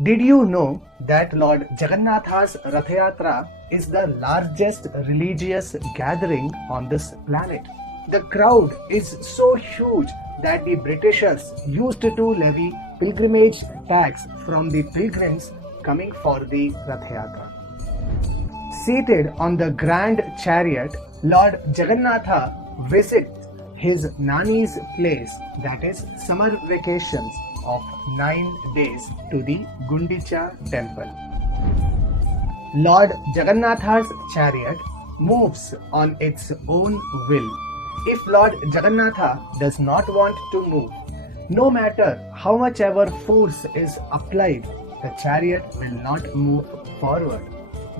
Did you know that Lord Jagannatha's Rath Yatra is the largest religious gathering on this planet? The crowd is so huge that the Britishers used to levy pilgrimage tax from the pilgrims coming for the Rath Yatra. Seated on the grand chariot, Lord Jagannatha visits his Nani's place, that is summer vacations of 9 days, to the Gundicha temple. Lord Jagannatha's chariot moves on its own will. If Lord Jagannatha does not want to move, no matter how much ever force is applied, the chariot will not move forward.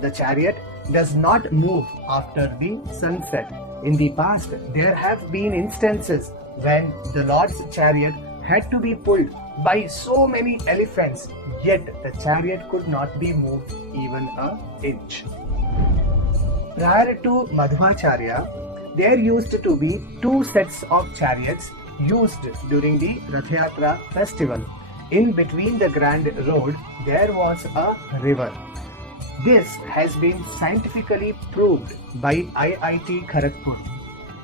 The chariot does not move after the sunset. In the past, there have been instances when the Lord's chariot had to be pulled by so many elephants, yet the chariot could not be moved even an inch. Prior to Madhvacharya, there used to be 2 sets of chariots used during the Rath Yatra festival. In between the grand road, there was a river. This has been scientifically proved by IIT Kharagpur.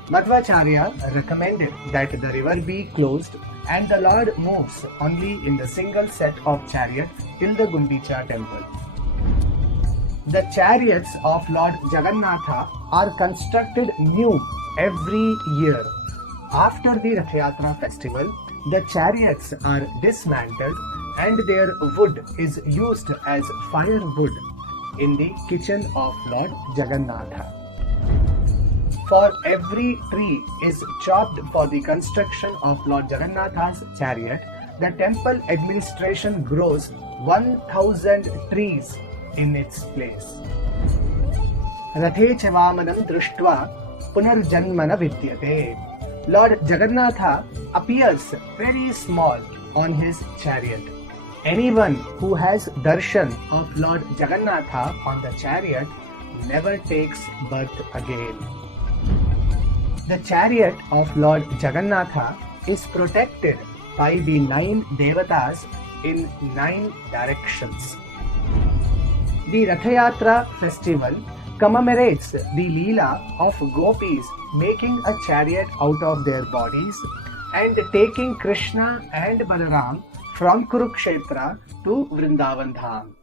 Madhvacharya recommended that the river be closed and the Lord moves only in the single set of chariots till the Gundicha temple. The chariots of Lord Jagannatha are constructed new every year. After the Rath Yatra festival, the chariots are dismantled and their wood is used as firewood in the kitchen of Lord Jagannatha. For every tree is chopped for the construction of Lord Jagannatha's chariot, the temple administration grows 1000 trees in its place. Rathe Chavamanam Drishtva Punarjanmana Vidyate. Lord Jagannatha appears very small on his chariot. Anyone who has darshan of Lord Jagannatha on the chariot never takes birth again. The chariot of Lord Jagannatha is protected by the 9 devatas in 9 directions. The Rath Yatra festival commemorates the Leela of gopis making a chariot out of their bodies and taking Krishna and Balaram from Kurukshetra to Vrindavan Dham.